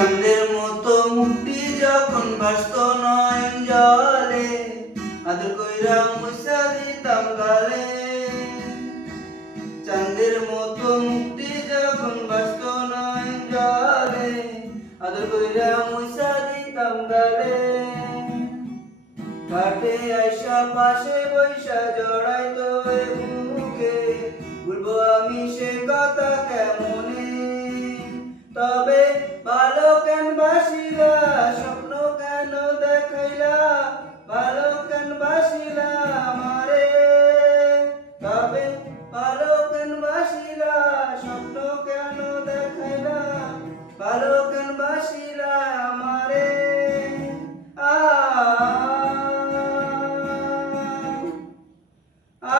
চাঁদের মতো মুক্তি যখন ভাসত নয়ন জলে, আদর কইরা মুছা দিতাম গালে। চাঁদের মতো মুক্তি যখন ভাসত নয়ন জলে, আদর কইরা মুছা দিতাম গালে। ঘাটে আইসা পাশে বৈশা জড়াইতো বুকে, বলবো আমি সে কথা কেমন